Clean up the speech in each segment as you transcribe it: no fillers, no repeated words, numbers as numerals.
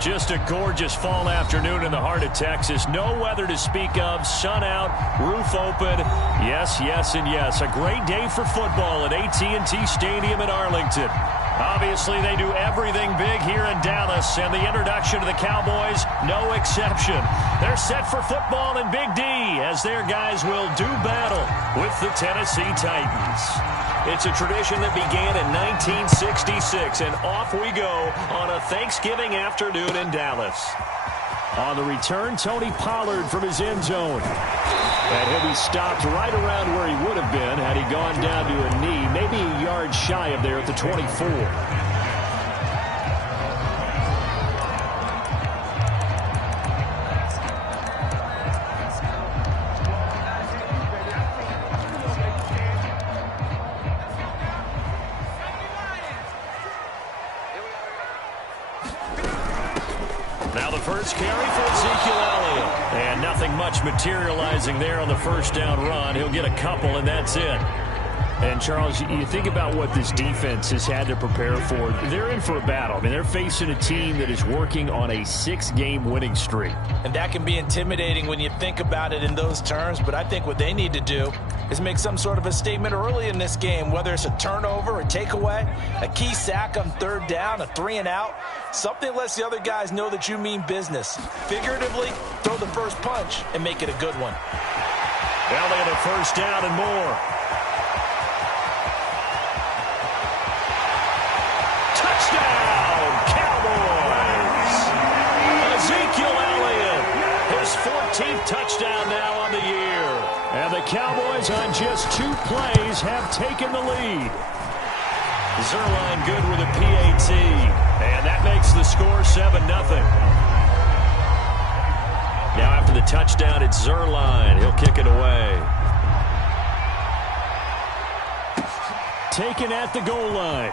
Just a gorgeous fall afternoon in the heart of Texas. No weather to speak of. Sun out, roof open. Yes, yes, and yes. A great day for football at AT&T Stadium in Arlington. Obviously, they do everything big here in Dallas, and the introduction to the Cowboys, no exception. They're set for football in Big D as their guys will do battle with the Tennessee Titans. It's a tradition that began in 1966, and off we go on a Thanksgiving afternoon in Dallas. On the return, Tony Pollard from his end zone. And he'll be stopped right around where he would have been had he gone down to a knee, maybe a yard shy of there at the 24. Now the first carry for Ezekiel Elliott. And nothing much materializing there on the first down run. He'll get a couple, and that's it. And, Charles, you think about what this defense has had to prepare for. They're in for a battle. I mean, they're facing a team that is working on a 6-game winning streak. And that can be intimidating when you think about it in those terms. But I think what they need to do is make some sort of a statement early in this game, whether it's a turnover, a takeaway, a key sack on third down, a 3-and-out. Something lets the other guys know that you mean business. Figuratively, throw the first punch and make it a good one. Elliott a first down and more. Touchdown, Cowboys! Ezekiel Elliott, his 14th touchdown now on the year. And the Cowboys on just 2 plays have taken the lead. Zerline good with a PAT. And that makes the score 7-0. Now after the touchdown, it's Zerline. He'll kick it away. Taken at the goal line.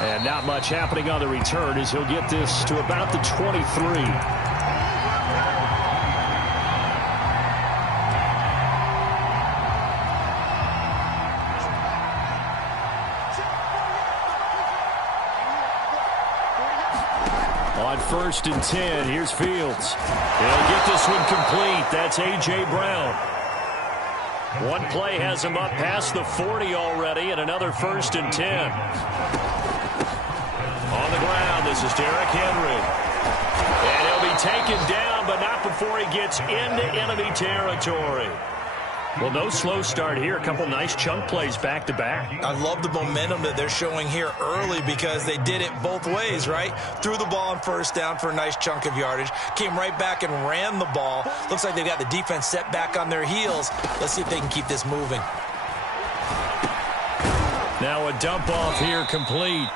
And not much happening on the return as he'll get this to about the 23. On 1st and 10, here's Fields. He'll get this one complete. That's A.J. Brown. One play has him up past the 40 already, and another 1st and 10. On the ground, this is Derrick Henry. And he'll be taken down, but not before he gets into enemy territory. Well, no slow start here. A couple nice chunk plays back-to-back. I love the momentum that they're showing here early because they did it both ways, right? Threw the ball on first down for a nice chunk of yardage. Came right back and ran the ball. Looks like they've got the defense set back on their heels. Let's see if they can keep this moving. Now a dump off here complete.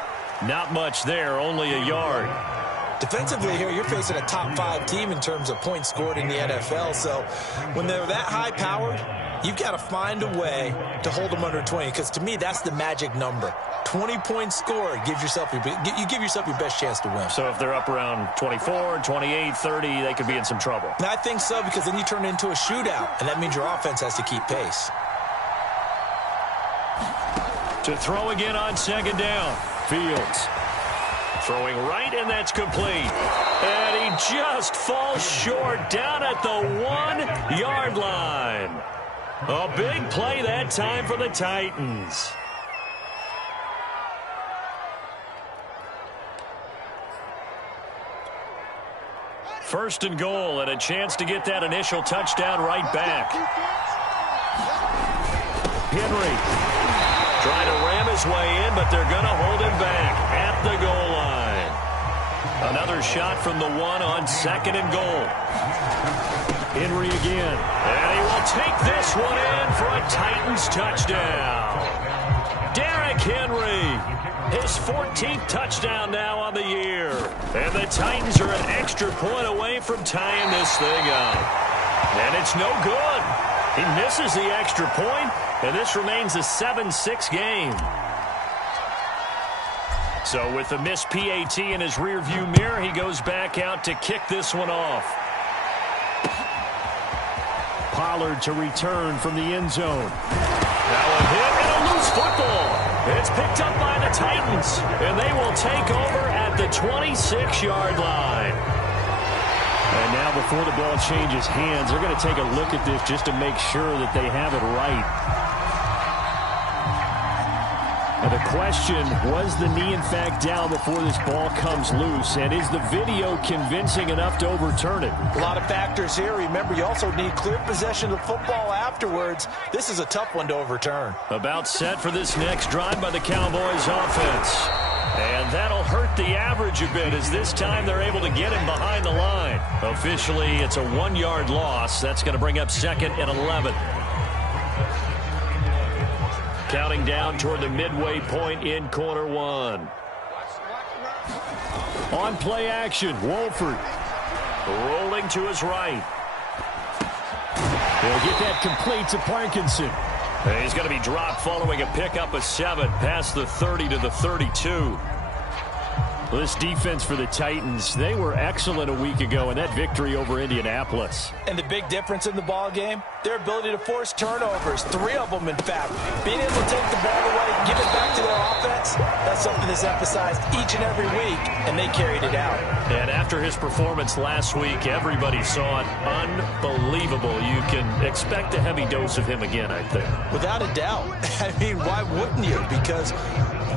Not much there, only a yard. Defensively here, you're facing a top 5 team in terms of points scored in the NFL. So when they're that high-powered, you've got to find a way to hold them under 20, because to me, that's the magic number. 20 points scored, you give yourself your best chance to win. So if they're up around 24, 28, 30, they could be in some trouble. And I think so, because then you turn it into a shootout, and that means your offense has to keep pace. To throw again on 2nd down, Fields. Throwing right, and that's complete. And he just falls short down at the 1-yard line. A big play that time for the Titans. First and goal, and a chance to get that initial touchdown right back. Henry trying to ram his way in, but they're going to hold him back at the goal line. Another shot from the 1 on 2nd and goal. Henry again. And he will take this one in for a Titans touchdown. Derrick Henry, his 14th touchdown now on the year. And the Titans are an extra point away from tying this thing up. And it's no good. He misses the extra point, and this remains a 7-6 game. So with the missed PAT in his rearview mirror, he goes back out to kick this one off. Pollard to return from the end zone. Now a hit and a loose football. It's picked up by the Titans, and they will take over at the 26-yard line. And now before the ball changes hands, they're going to take a look at this just to make sure that they have it right. And the question, was the knee in fact down before this ball comes loose? And is the video convincing enough to overturn it? A lot of factors here. Remember, you also need clear possession of football afterwards. This is a tough one to overturn. About set for this next drive by the Cowboys offense. And that'll hurt the average a bit as this time they're able to get him behind the line. Officially, it's a 1-yard loss. That's going to bring up 2nd and 11. Counting down toward the midway point in quarter 1. On play action, Wolford rolling to his right. He'll get that complete to Parkinson. And he's going to be dropped following a pickup of 7 past the 30 to the 32. Well, this defense for the Titans, they were excellent a week ago in that victory over Indianapolis. And the big difference in the ball game, their ability to force turnovers, 3 of them in fact. Being able to take the ball away, give it back to their offense, that's something that's emphasized each and every week, and they carried it out. And after his performance last week, everybody saw it unbelievable. You can expect a heavy dose of him again, I think. Without a doubt. I mean, why wouldn't you? Because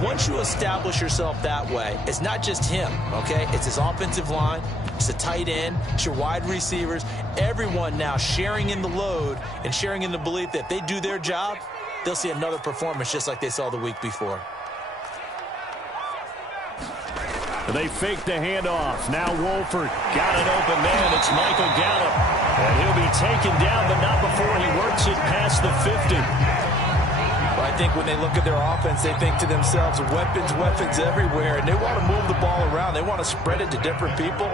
once you establish yourself that way, it's not just him, okay? It's his offensive line, it's the tight end, it's your wide receivers, everyone now sharing in the load and sharing in the belief that if they do their job, they'll see another performance just like they saw the week before. They fake the handoff. Now Wolford got an open man. It's Michael Gallup. And he'll be taken down, but not before he works it past the 50. Well, I think when they look at their offense, they think to themselves, weapons everywhere, and they want to move the ball around. They want to spread it to different people.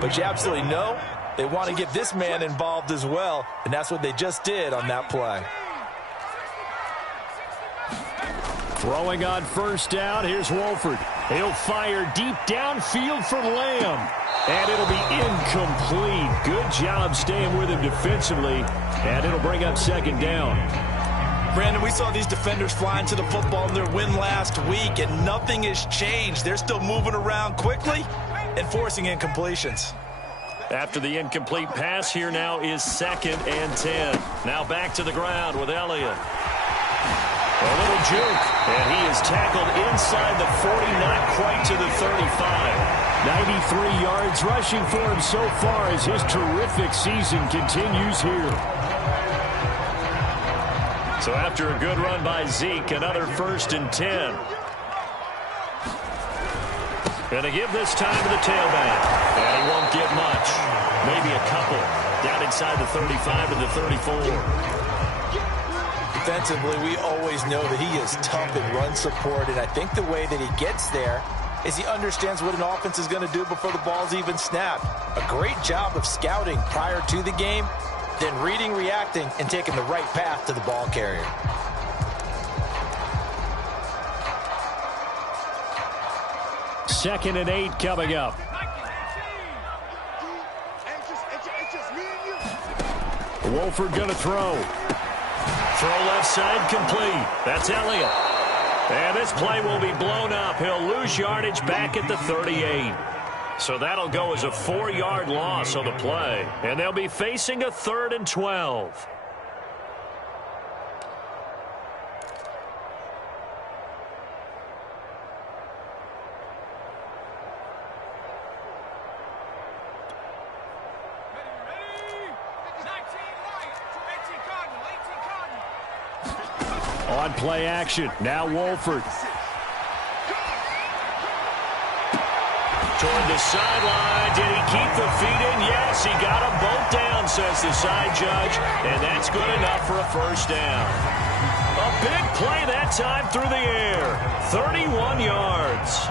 But you absolutely know they want to get this man involved as well, and that's what they just did on that play. Throwing on first down, here's Wolford. He'll fire deep downfield for Lamb. And it'll be incomplete. Good job staying with him defensively. And it'll bring up 2nd down. Brandon, we saw these defenders flying to the football in their win last week, and nothing has changed. They're still moving around quickly and forcing incompletions. After the incomplete pass, here now is 2nd and 10. Now back to the ground with Elliott. A little juke, and he is tackled inside the 40, not quite to the 35. 93 yards rushing for him so far as his terrific season continues here. So after a good run by Zeke, another 1st and 10. Going to give this time to the tailback. And he won't get much. Maybe a couple. Down inside the 35 and the 34. Defensively, we always know that he is tough in run support, and I think the way that he gets there is he understands what an offense is going to do before the ball's even snapped. A great job of scouting prior to the game, then reading, reacting, and taking the right path to the ball carrier. Second and 8 coming up. Wolford going to throw. Throw left side complete. That's Elliott. And this play will be blown up. He'll lose yardage back at the 38. So that'll go as a 4-yard loss on the play. And they'll be facing a 3rd and 12. On play action. Now Wolford. Toward the sideline. Did he keep the feet in? Yes, he got them both down, says the side judge. And that's good enough for a 1st down. A big play that time through the air. 31 yards.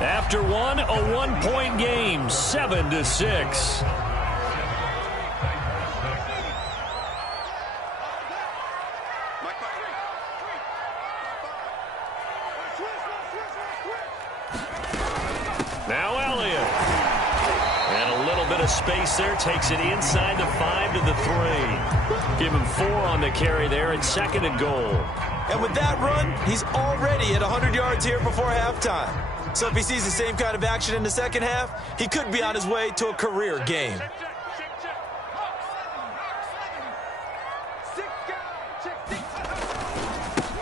After one, a 1-point game, 7-6. space there. Takes it inside the 5 to the 3. Give him 4 on the carry there at 2nd and goal. And with that run, he's already at 100 yards here before halftime. So if he sees the same kind of action in the second half, he could be on his way to a career game.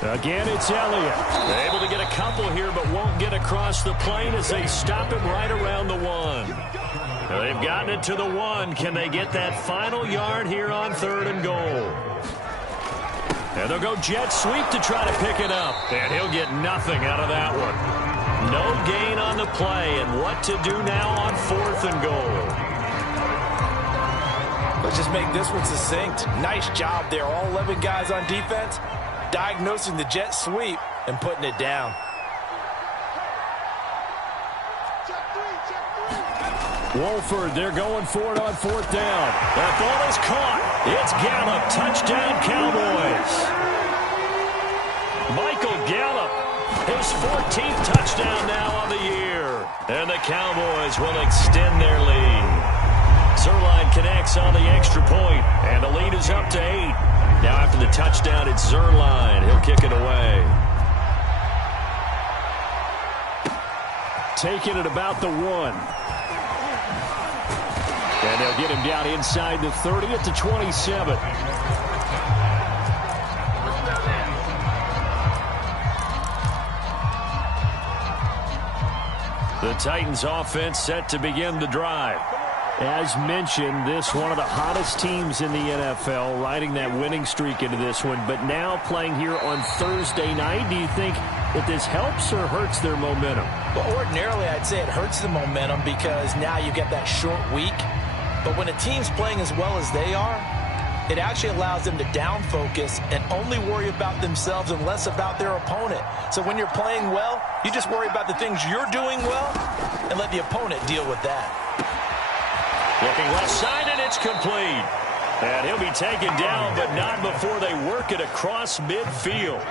Again, it's Elliott. They're able to get a couple here, but won't get across the plane as they stop him right around the 1. They've gotten it to the 1. Can they get that final yard here on 3rd and goal? And they'll go jet sweep to try to pick it up. And he'll get nothing out of that one. No gain on the play. And what to do now on 4th and goal? Let's just make this one succinct. Nice job there. All 11 guys on defense diagnosing the jet sweep and putting it down. Wolford, they're going for it on 4th down. That ball is caught. It's Gallup. Touchdown, Cowboys. Michael Gallup, his 14th touchdown now on the year. And the Cowboys will extend their lead. Zerline connects on the extra point, and the lead is up to 8. Now after the touchdown, it's Zerline. He'll kick it away. Taking it about the 1. And they'll get him down inside the 30 at the 27. The Titans offense set to begin the drive. As mentioned, this one of the hottest teams in the NFL, riding that winning streak into this one, but now playing here on Thursday night. Do you think that this helps or hurts their momentum? Well, ordinarily, I'd say it hurts the momentum because now you get that short week. But when a team's playing as well as they are, it actually allows them to down focus and only worry about themselves and less about their opponent. So when you're playing well, you just worry about the things you're doing well and let the opponent deal with that. Looking left side, and it's complete. And he'll be taken down, but not before they work it across midfield.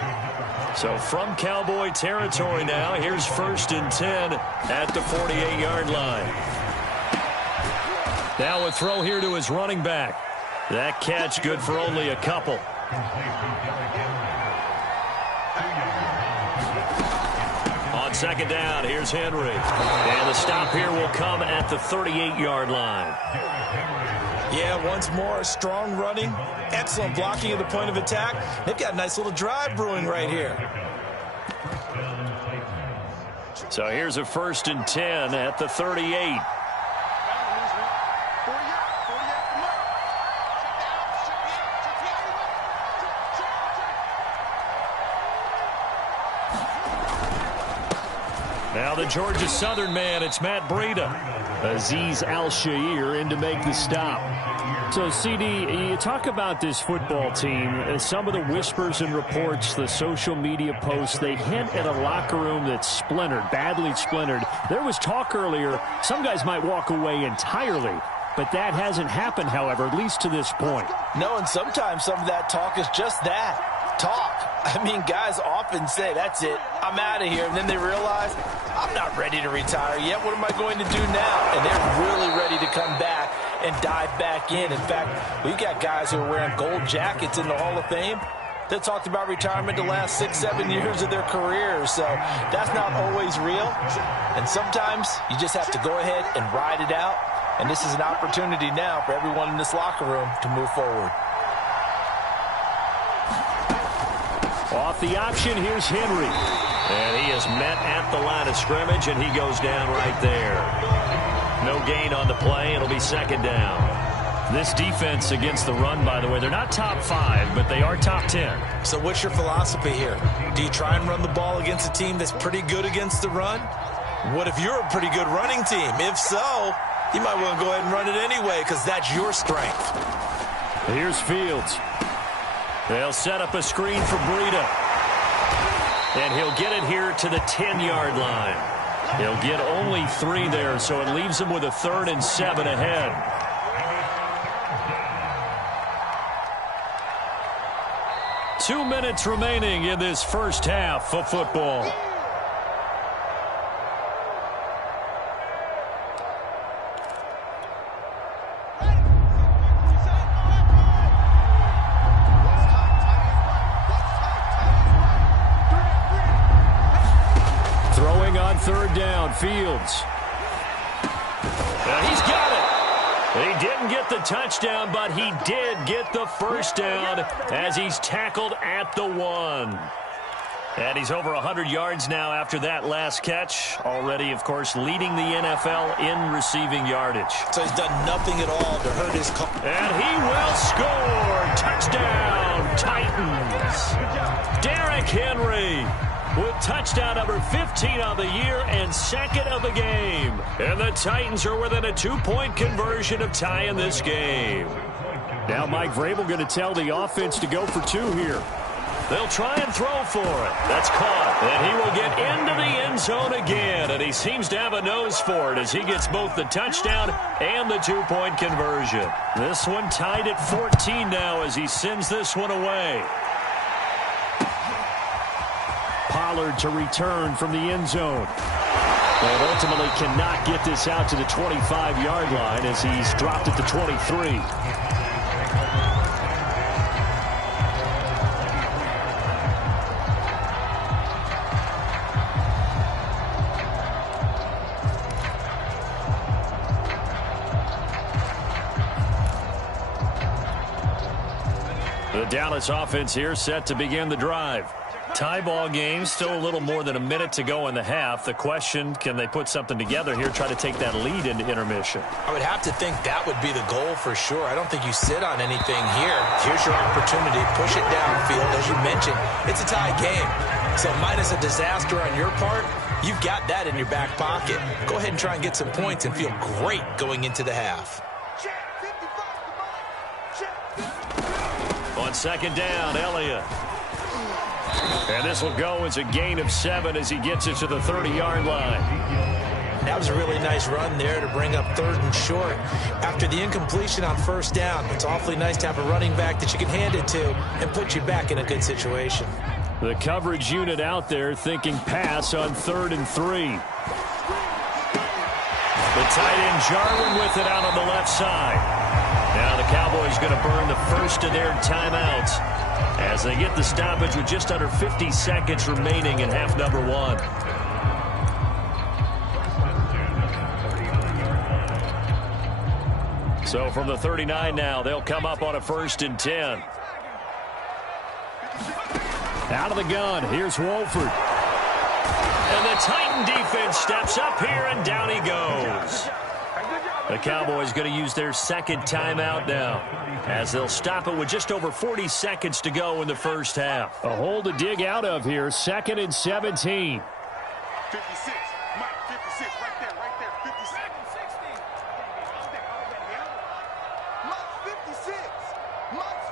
So from Cowboy territory now, here's 1st and 10 at the 48-yard line. Now a throw here to his running back. That catch good for only a couple. On 2nd down, here's Henry. And the stop here will come at the 38-yard line. Yeah, once more, strong running, excellent blocking at the point of attack. They've got a nice little drive brewing right here. So here's a 1st and 10 at the 38. Now the Georgia Southern man, it's Matt Breida. Azeez Al-Shaair in to make the stop. So, CD, you talk about this football team, some of the whispers and reports, the social media posts, they hint at a locker room that's splintered, badly splintered. There was talk earlier, some guys might walk away entirely, but that hasn't happened, however, at least to this point. No, and sometimes some of that talk is just that, talk. I mean, guys often say, that's it, I'm out of here, and then they realize, I'm not ready to retire yet. What am I going to do now? And they're really ready to come back and dive back in. In fact, we've got guys who are wearing gold jackets in the Hall of Fame that talked about retirement the last 6-7 years of their careers. So that's not always real. And sometimes you just have to go ahead and ride it out. And this is an opportunity now for everyone in this locker room to move forward. Off the option, here's Henry. And he is met at the line of scrimmage, and he goes down right there. No gain on the play. It'll be 2nd down. This defense against the run, by the way, they're not top 5, but they are top 10. So what's your philosophy here? Do you try and run the ball against a team that's pretty good against the run? What if you're a pretty good running team? If so, you might want to go ahead and run it anyway because that's your strength. Here's Fields. They'll set up a screen for Breida. And he'll get it here to the 10-yard line. He'll get only 3 there, so it leaves him with a 3rd and 7 ahead. Two minutes remaining in this first half of football. third down. Fields. He's got it. He didn't get the touchdown, but he did get the first down as he's tackled at the 1. And he's over 100 yards now after that last catch. Already, of course, leading the NFL in receiving yardage. So he's done nothing at all to hurt his... And he will score. Touchdown, Titans. Derrick Henry with touchdown number 15 on the year and second of the game. And the Titans are within a 2-point conversion of tying this game. Now Mike Vrabel going to tell the offense to go for 2 here. They'll try and throw for it. That's caught. And he will get into the end zone again. And he seems to have a nose for it as he gets both the touchdown and the 2-point conversion. This one tied at 14 now as he sends this one away. Pollard to return from the end zone. But ultimately cannot get this out to the 25-yard line as he's dropped at the 23. The Dallas offense here set to begin the drive. Tie ball game, still a little more than a minute to go in the half. The question, can they put something together here, try to take that lead into intermission? I would have to think that would be the goal for sure. I don't think you sit on anything here. Here's your opportunity. Push it downfield. As you mentioned, it's a tie game. So minus a disaster on your part, you've got that in your back pocket. Go ahead and try and get some points and feel great going into the half. On second down, Elliott. And this will go as a gain of 7 as he gets it to the 30-yard line. That was a really nice run there to bring up 3rd and short. After the incompletion on first down, it's awfully nice to have a running back that you can hand it to and put you back in a good situation. The coverage unit out there thinking pass on 3rd and 3. The tight end Jarwin with it out on the left side. Now the Cowboys going to burn the first of their timeouts as they get the stoppage with just under 50 seconds remaining in half number 1. So from the 39 now, they'll come up on a 1st and 10. Out of the gun, here's Wolford. And the Titan defense steps up here, and down he goes. The Cowboys going to use their second timeout now as they'll stop it with just over 40 seconds to go in the first half. A hole to dig out of here, 2nd and 17. 56, Mike, 56, right there, 56. Mike's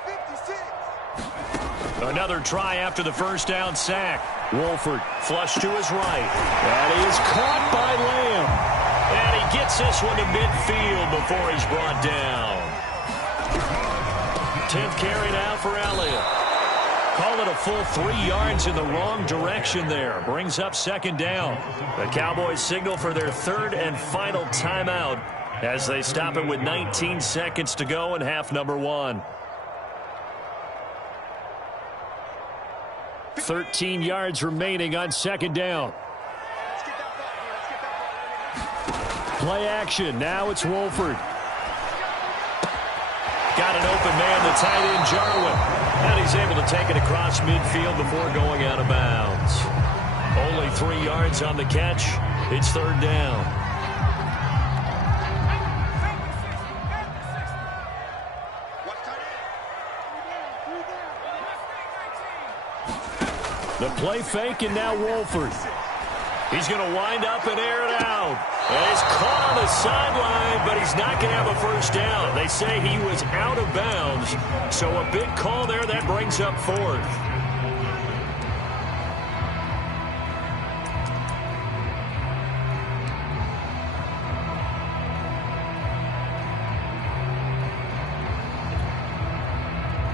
56, Another try after the first down sack. Wolford flush to his right. That is caught by Lamb. And he gets this one to midfield before he's brought down. 10th carry now for Elliott. Call it a full 3 yards in the wrong direction there. Brings up 2nd down. The Cowboys signal for their 3rd and final timeout as they stop it with 19 seconds to go in half number 1. 13 yards remaining on 2nd down. Play action. Now it's Wolford. Got an open man, the tight end Jarwin. And he's able to take it across midfield before going out of bounds. Only 3 yards on the catch. It's 3rd down. The play fake, and now Wolford. He's going to wind up and air it out. And he's caught on the sideline, but he's not going to have a first down. They say he was out of bounds. So a big call there that brings up 4th.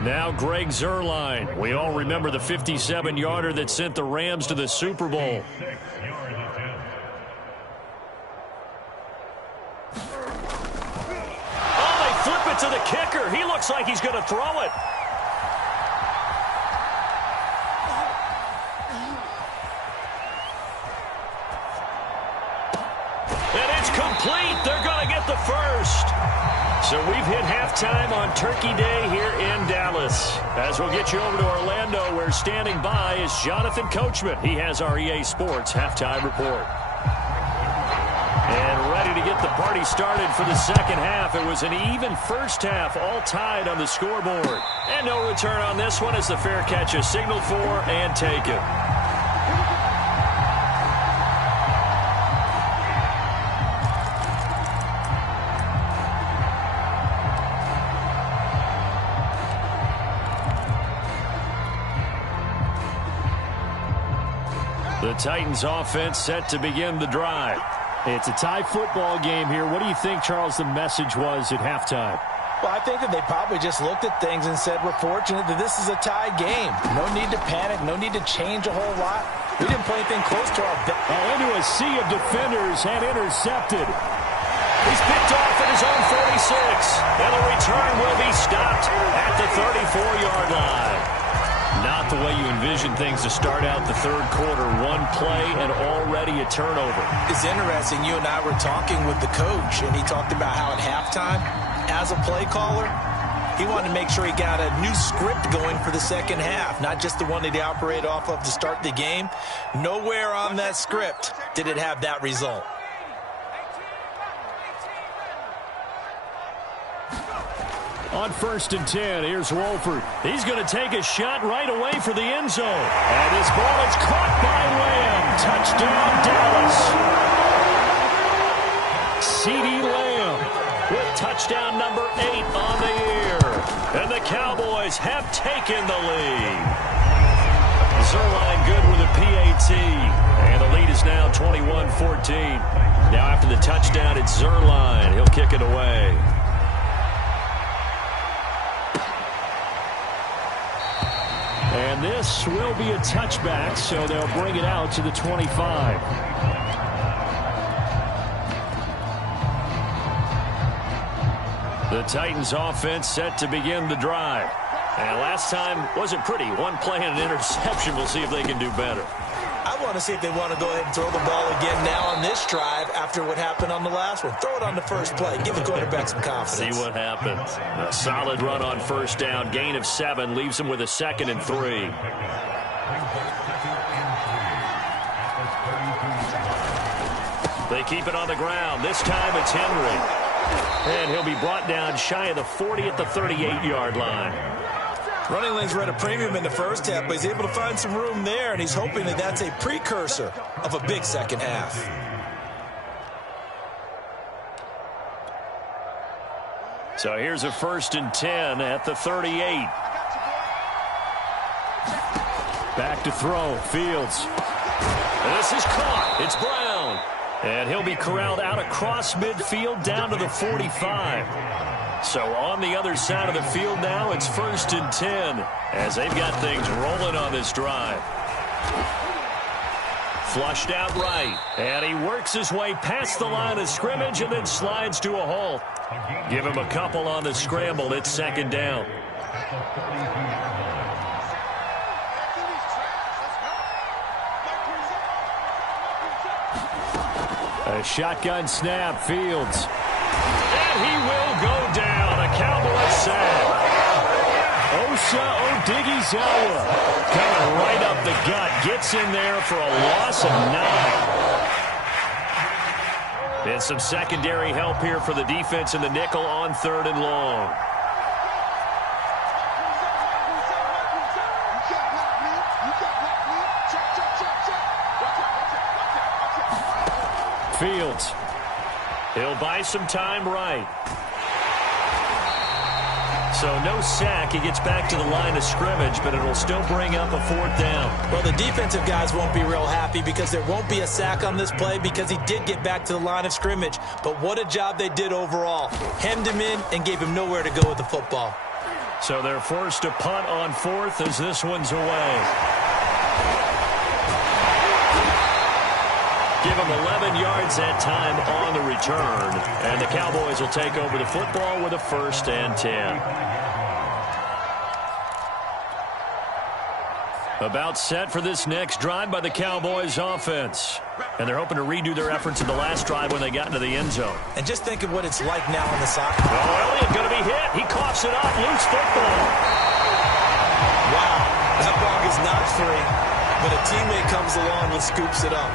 Now Greg Zuerlein. We all remember the 57-yarder that sent the Rams to the Super Bowl. Oh, they flip it to the kicker. He looks like he's going to throw it. complete. They're going to get the first. So we've hit halftime on Turkey Day here in Dallas. As we'll get you over to Orlando, where standing by is Jonathan Coachman. He has our EA Sports halftime report. And ready to get the party started for the second half. It was an even first half, all tied on the scoreboard. And no return on this one as the fair catch is signaled for and taken. The Titans offense set to begin the drive. It's a tie football game here. What do you think, Charles, the message was at halftime? Well, I think that they probably just looked at things and said, we're fortunate that this is a tie game. No need to panic. No need to change a whole lot. We didn't play anything close to our best. Into a sea of defenders and intercepted. He's picked off at his own 46. And the return will be stopped at the 34-yard line. Not the way you envision things to start out the third quarter. One play and already a turnover. It's interesting. You and I were talking with the coach, and he talked about how at halftime, as a play caller, he wanted to make sure he got a new script going for the second half, not just the one that he operated off of to start the game. Nowhere on that script did it have that result. On 1st and 10, here's Wolford. He's going to take a shot right away for the end zone. And his ball is caught by Lamb. Touchdown, Dallas. CeeDee Lamb with touchdown number 8 on the year. And the Cowboys have taken the lead. Zerline good with a PAT. And the lead is now 21-14. Now after the touchdown, it's Zerline. He'll kick it away. And this will be a touchback, so they'll bring it out to the 25. The Titans offense set to begin the drive. And last time wasn't pretty. One play and an interception. We'll see if they can do better. I want to see if they want to go ahead and throw the ball again now on this drive after what happened on the last one. Throw it on the first play. Give the quarterback some confidence. See what happens. A solid run on first down. Gain of 7 leaves him with a 2nd and 3. They keep it on the ground. This time it's Henry. And he'll be brought down shy of the 40 at the 38-yard line. Running lanes were at a premium in the first half, but he's able to find some room there, and he's hoping that that's a precursor of a big second half. So here's a 1st and 10 at the 38. Back to throw. Fields. And this is caught. It's Brown. And he'll be corralled out across midfield down to the 45. So on the other side of the field now, it's 1st and 10 as they've got things rolling on this drive. Flushed out right, and he works his way past the line of scrimmage and then slides to a halt. Give him a couple on the scramble. It's 2nd down. A shotgun snap, Fields. And he will go down. A Cowboy sack. Osa Odighizuwa coming right up the gut. Gets in there for a loss of 9. And some secondary help here for the defense in the nickel on 3rd and long. Fields. He'll buy some time right. So no sack. He gets back to the line of scrimmage, but it'll still bring up a 4th down. Well, the defensive guys won't be real happy because there won't be a sack on this play because he did get back to the line of scrimmage. But what a job they did overall. Hemmed him in and gave him nowhere to go with the football. So they're forced to punt on 4th as this one's away. Give him 11 yards that time on the return. And the Cowboys will take over the football with a 1st and 10. About set for this next drive by the Cowboys offense. And they're hoping to redo their efforts in the last drive when they got into the end zone. And just think of what it's like now on the soccer. Oh, Elliott going to be hit. He coughs it up. Loose football. Wow. That ball is not free, but a teammate comes along and scoops it up.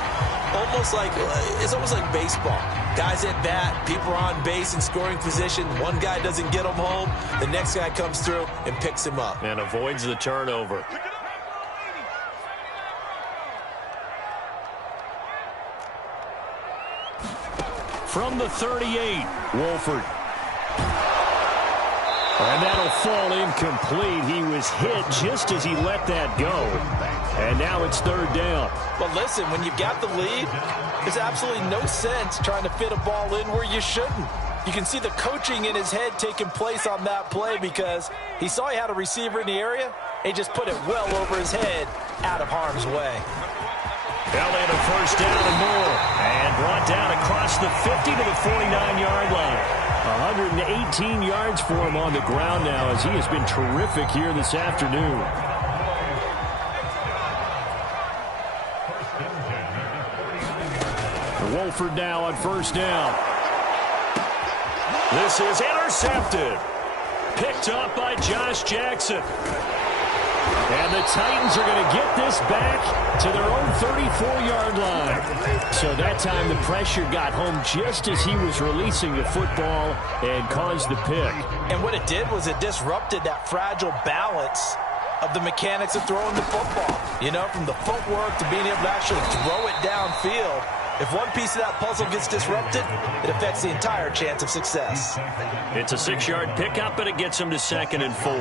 It's almost like baseball. Guys at bat, people are on base in scoring position. One guy doesn't get him home. The next guy comes through and picks him up. And avoids the turnover. From the 38, Wolford. And that'll fall incomplete. He was hit just as he let that go. And now it's third down. But listen, when you've got the lead, there's absolutely no sense trying to fit a ball in where you shouldn't. You can see the coaching in his head taking place on that play because he saw he had a receiver in the area. He just put it well over his head out of harm's way. Elliott a first down and more. And brought down across the 50 to the 49-yard line. 118 yards for him on the ground now as he has been terrific here this afternoon. Wolford now on first down. This is intercepted. Picked up by Josh Jackson. And the Titans are going to get this back to their own 34-yard line. So that time the pressure got home just as he was releasing the football and caused the pick. And what it did was it disrupted that fragile balance of the mechanics of throwing the football. You know, from the footwork to being able to actually throw it downfield. If one piece of that puzzle gets disrupted, it affects the entire chance of success. It's a 6-yard pickup, but it gets him to 2nd and 4.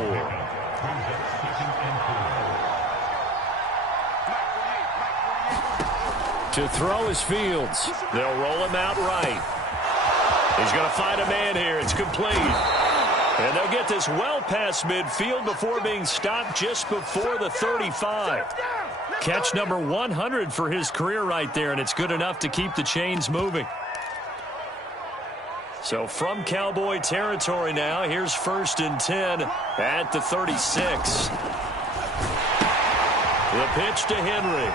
To throw is Fields. They'll roll him out right. He's going to find a man here. It's complete. And they'll get this well past midfield before being stopped just before the 35. Catch number 100 for his career right there, and it's good enough to keep the chains moving. So from Cowboy territory now, here's 1st and 10 at the 36. The pitch to Henry.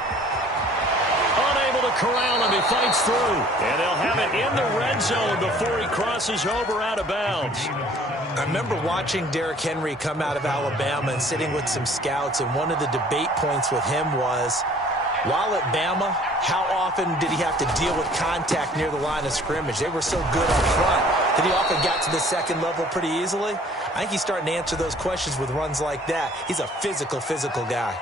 Unable to corral him. He fights through. And they'll have it in the red zone before he crosses over out of bounds. I remember watching Derrick Henry come out of Alabama and sitting with some scouts, and one of the debate points with him was, while at Bama, how often did he have to deal with contact near the line of scrimmage? They were so good up front that he often got to the second level pretty easily. I think he's starting to answer those questions with runs like that. He's a physical guy.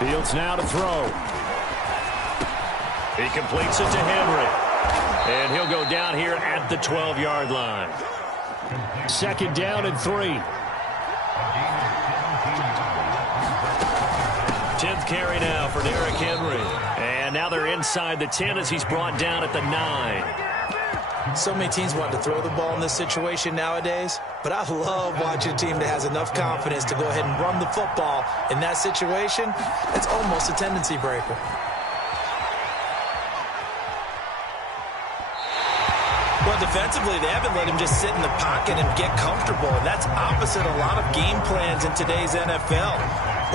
Fields now to throw. He completes it to Henry. And he'll go down here at the 12-yard line. 2nd down and 3. 10th carry now for Derrick Henry. And now they're inside the 10 as he's brought down at the 9. So many teams want to throw the ball in this situation nowadays, but I love watching a team that has enough confidence to go ahead and run the football in that situation. It's almost a tendency breaker. Well, defensively, they haven't let him just sit in the pocket and get comfortable, and that's opposite a lot of game plans in today's NFL.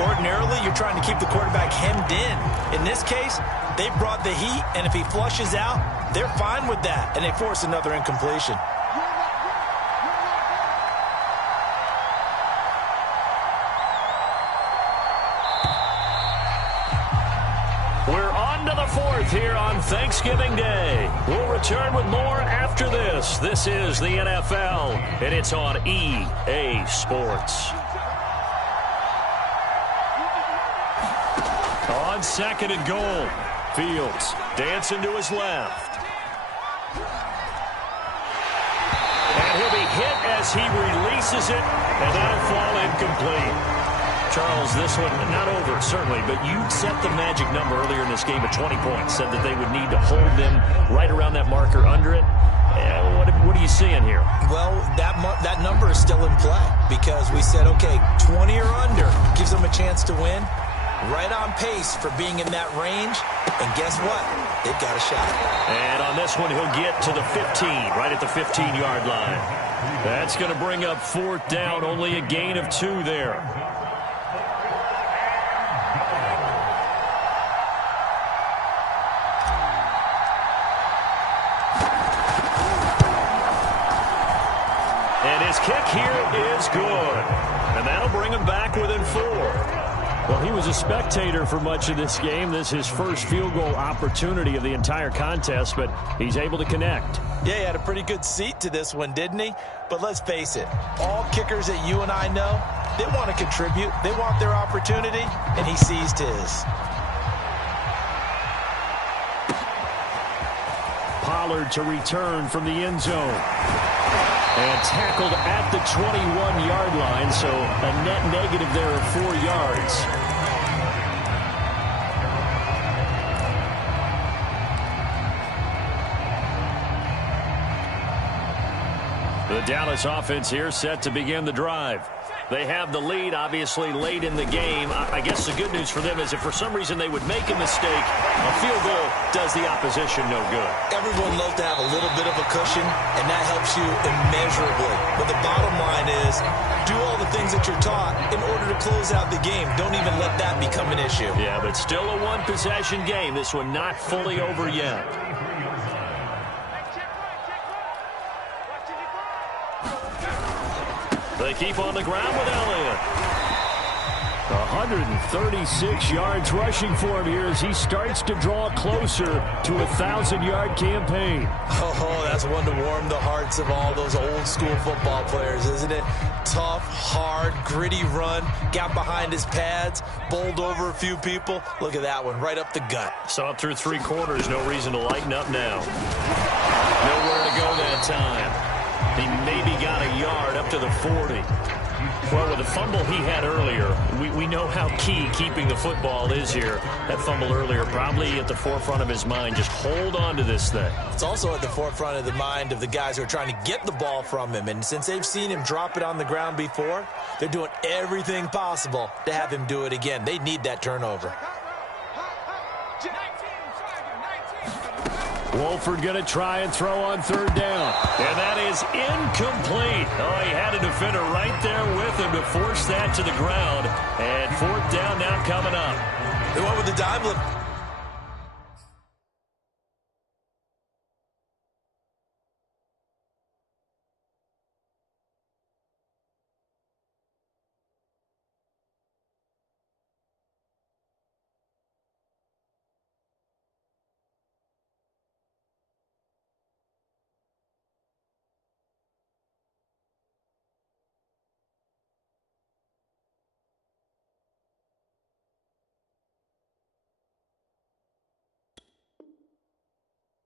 Ordinarily, you're trying to keep the quarterback hemmed in. In this case, they brought the heat, and if he flushes out, they're fine with that, and they force another incompletion. We're on to the 4th here on Thanksgiving Day. We'll return with more after this. This is the NFL, and it's on EA Sports. On 2nd and goal, Fields dancing to his left. And he'll be hit as he releases it, and that'll fall incomplete. Charles, this one not over, certainly, but you set the magic number earlier in this game at 20 points, said that they would need to hold them right around that marker under it. What are you seeing here? Well, that number is still in play because we said, okay, 20 or under gives them a chance to win. right on pace for being in that range. And guess what? They've got a shot. And on this one, he'll get to the 15, right at the 15-yard line. That's going to bring up 4th down, only a gain of 2 there. And his kick here is good. And that'll bring him back within 4. Well, he was a spectator for much of this game. This is his first field goal opportunity of the entire contest, but he's able to connect. Yeah, he had a pretty good seat to this one, didn't he? But let's face it, all kickers that you and I know, they want to contribute. They want their opportunity, and he seized his. Pollard to return from the end zone. And tackled at the 21-yard line, so a net negative there of 4 yards. The Dallas offense here set to begin the drive. They have the lead, obviously, late in the game. I guess the good news for them is if for some reason they would make a mistake, a field goal does the opposition no good. Everyone loves to have a little bit of a cushion, and that helps you immeasurably. But the bottom line is, do all the things that you're taught in order to close out the game. Don't even let that become an issue. Yeah, but still a one-possession game. This one not fully over yet. They keep on the ground with Elliott. 136 yards rushing for him here as he starts to draw closer to a 1,000-yard campaign. Oh, that's one to warm the hearts of all those old-school football players, isn't it? Tough, hard, gritty run. Got behind his pads, bowled over a few people. Look at that one, right up the gut. Saw it through 3 quarters. No reason to lighten up now. Nowhere to go that time. He maybe got a yard up to the 40. Well, with the fumble he had earlier, we know how key keeping the football is here. That fumble earlier probably at the forefront of his mind. Just hold on to this thing. It's also at the forefront of the mind of the guys who are trying to get the ball from him. And since they've seen him drop it on the ground before, they're doing everything possible to have him do it again. They need that turnover. Wolford going to try and throw on 3rd down. And that is incomplete. Oh, he had a defender right there with him to force that to the ground. And 4th down now coming up. They went with the dive look.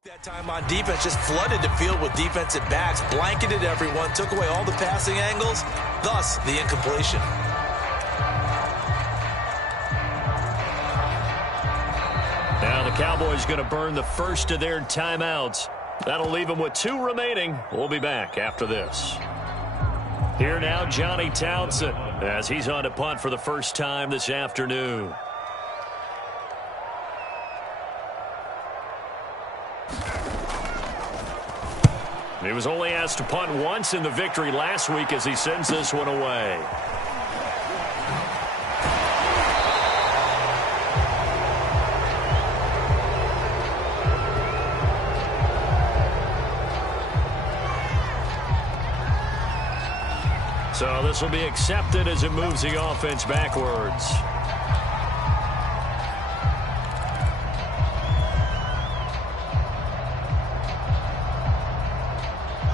That time on defense, just flooded the field with defensive backs, blanketed everyone, took away all the passing angles, thus the incompletion. Now the Cowboys going to burn the first of their timeouts. That'll leave them with 2 remaining. We'll be back after this. Here now, Johnny Townsend, as he's on to punt for the first time this afternoon. He was only asked to punt once in the victory last week as he sends this one away. So this will be accepted as it moves the offense backwards.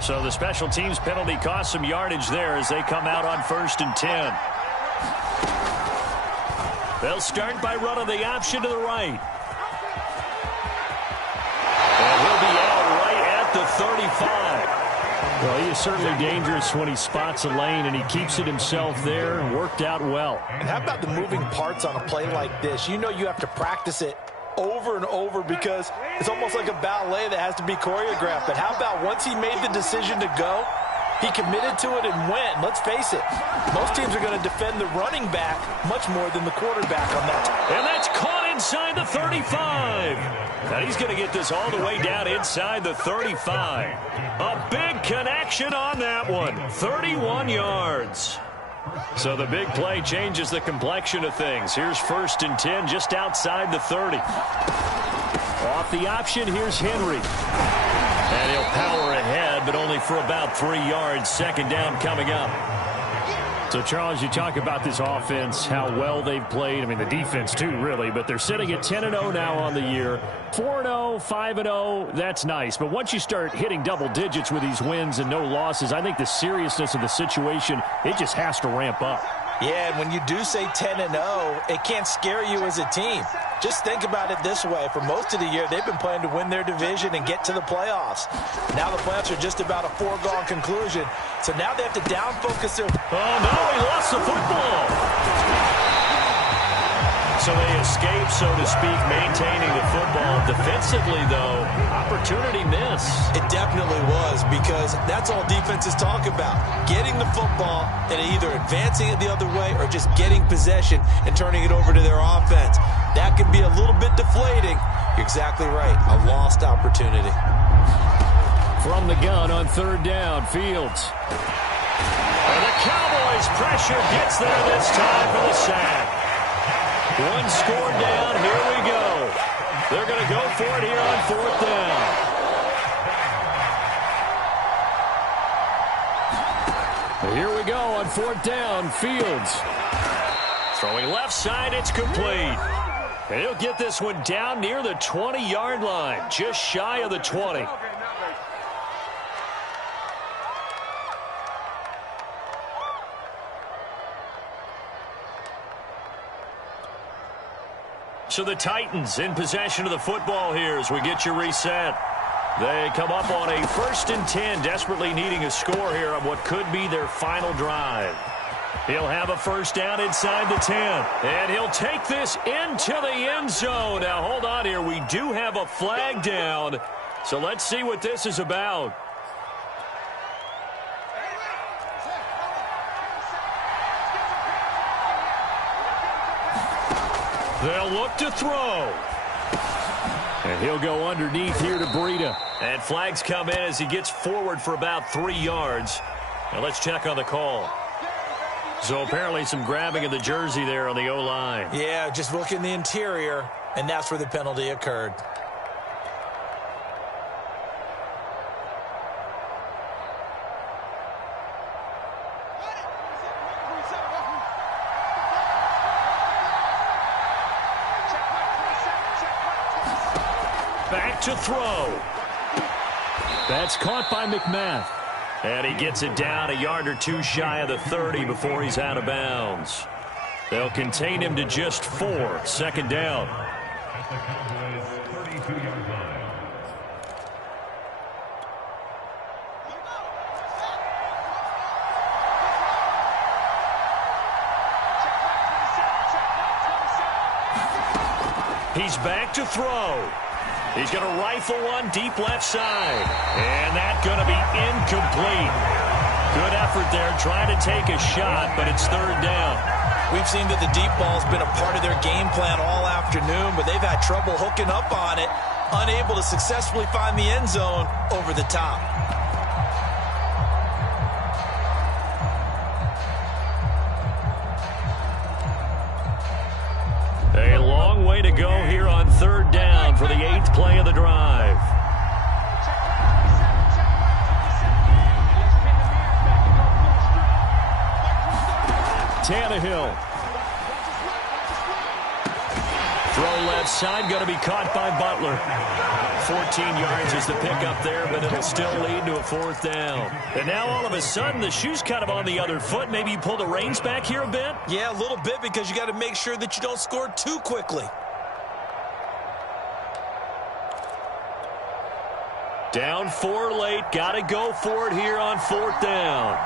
So the special teams penalty cost some yardage there as they come out on 1st and 10. They'll start by running the option to the right. And he'll be out right at the 35. Well, he is certainly dangerous when he spots a lane, and he keeps it himself there and worked out well. And how about the moving parts on a play like this? You know you have to practice it over and over because it's almost like a ballet that has to be choreographed. But how about once he made the decision to go, He committed to it and went. Let's face it, most teams are going to defend the running back much more than the quarterback on that. And that's caught inside the 35. Now he's going to get this all the way down inside the 35. A big connection on that one. 31 yards. So the big play changes the complexion of things. Here's 1st and 10 just outside the 30. Off the option, here's Henry. And he'll power ahead, but only for about 3 yards. 2nd down coming up. So, Charles, you talk about this offense, how well they've played. I mean, the defense, too, really. But they're sitting at 10-0 now on the year. 4-0, 5-0, that's nice. But once you start hitting double digits with these wins and no losses, I think the seriousness of the situation, it just has to ramp up. Yeah, and when you do say 10-0, it can't scare you as a team. Just think about it this way. For most of the year, they've been playing to win their division and get to the playoffs. Now the playoffs are just about a foregone conclusion. So now they have to down-focus their... Oh, no, he lost the football. So they escape, so to speak, maintaining the football. Defensively, though, opportunity miss. It definitely was, because that's all defenses talk about. Getting the football and either advancing it the other way or just getting possession and turning it over to their offense. That can be a little bit deflating. You're exactly right. A lost opportunity. From the gun on 3rd down, Fields. And the Cowboys' pressure gets there this time for the sack. 1 score down, here we go. They're going to go for it here on 4th down. Here we go on 4th down, Fields. Throwing left side, it's complete. And he'll get this one down near the 20-yard line, just shy of the 20. So the Titans in possession of the football here as we get you reset. They come up on a 1st and 10, desperately needing a score here on what could be their final drive. He'll have a 1st down inside the 10. And he'll take this into the end zone. Now, hold on here. We do have a flag down. So let's see what this is about. They'll look to throw. And he'll go underneath here to Breida. And flags come in as he gets forward for about 3 yards. Now let's check on the call. So apparently some grabbing of the jersey there on the O-line. Yeah, just look in the interior, and that's where the penalty occurred. Back to throw. That's caught by McMath. And he gets it down a yard or two shy of the 30 before he's out of bounds. They'll contain him to just 4. 2nd down. He's back to throw. He's going to rifle one deep left side. And that's going to be incomplete. Good effort there trying to take a shot, but it's 3rd down. We've seen that the deep ball's been a part of their game plan all afternoon, but they've had trouble hooking up on it, unable to successfully find the end zone over the top. A long way to go here on 3rd down for the 8th play of the drive. Tannehill. Throw left side, going to be caught by Butler. 14 yards is the pickup there, but it'll still lead to a 4th down. And now all of a sudden, the shoe's kind of on the other foot. Maybe you pull the reins back here a bit? Yeah, a little bit, because you got to make sure that you don't score too quickly. Down 4 late, got to go for it here on 4th down.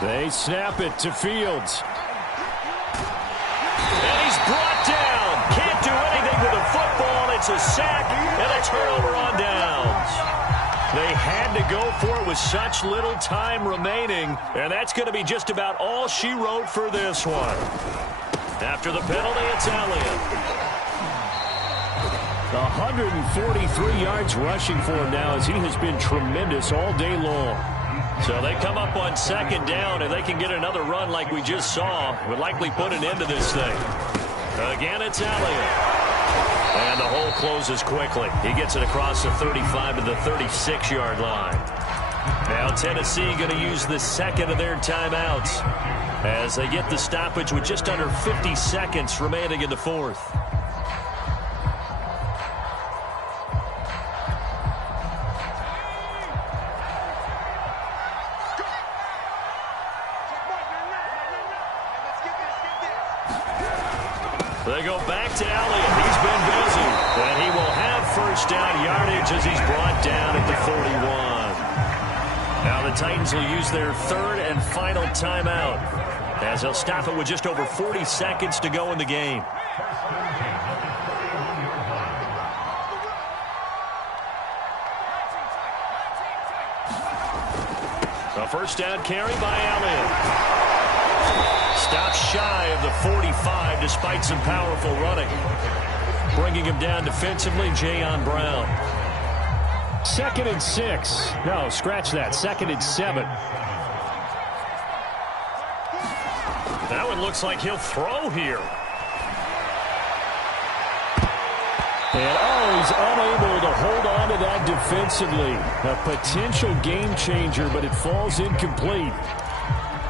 They snap it to Fields. brought down. Can't do anything with the football. It's a sack and a turnover on downs. They had to go for it with such little time remaining, and that's going to be just about all she wrote for this one. After the penalty, it's Elliott. 143 yards rushing for him now, as he has been tremendous all day long. So they come up on second down, and they can get another run like we just saw. Would likely put an end to this thing. Again, it's Elliott. And the hole closes quickly. He gets it across the 35 to the 36-yard line. Now Tennessee going to use the second of their timeouts as they get the stoppage with just under 50 seconds remaining in the fourth. They go back to Elliott. He's been busy. And he will have first down yardage as he's brought down at the 41. Now the Titans will use their third and final timeout as they'll stop it with just over 40 seconds to go in the game. A first down carry by Elliott. Stops shy of the 45 despite some powerful running. Bringing him down defensively, Jayon Brown. 2nd and 6. No, scratch that. 2nd and 7. That one looks like he'll throw here. And, he's unable to hold on to that defensively. A potential game changer, but it falls incomplete.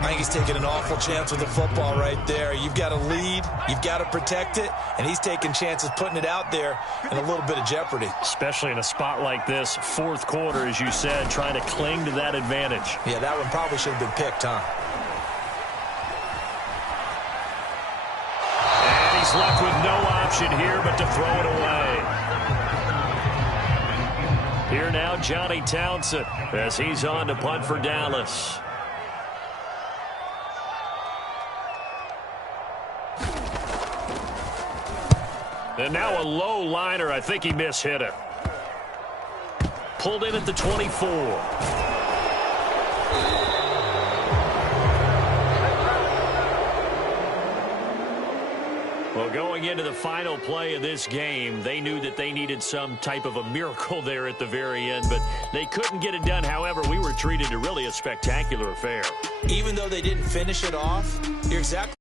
I think he's taking an awful chance with the football right there. You've got to lead, you've got to protect it, and he's taking chances putting it out there in a little bit of jeopardy. Especially in a spot like this, fourth quarter, as you said, trying to cling to that advantage. Yeah, that one probably should have been picked, huh? And he's left with no option here but to throw it away. Here now, Johnny Townsend, as he's on to punt for Dallas. And now a low liner. I think he mishit it. Pulled in at the 24. Well, going into the final play of this game, they knew that they needed some type of a miracle there at the very end, but they couldn't get it done. However, we were treated to really a spectacular affair. Even though they didn't finish it off, you're exactly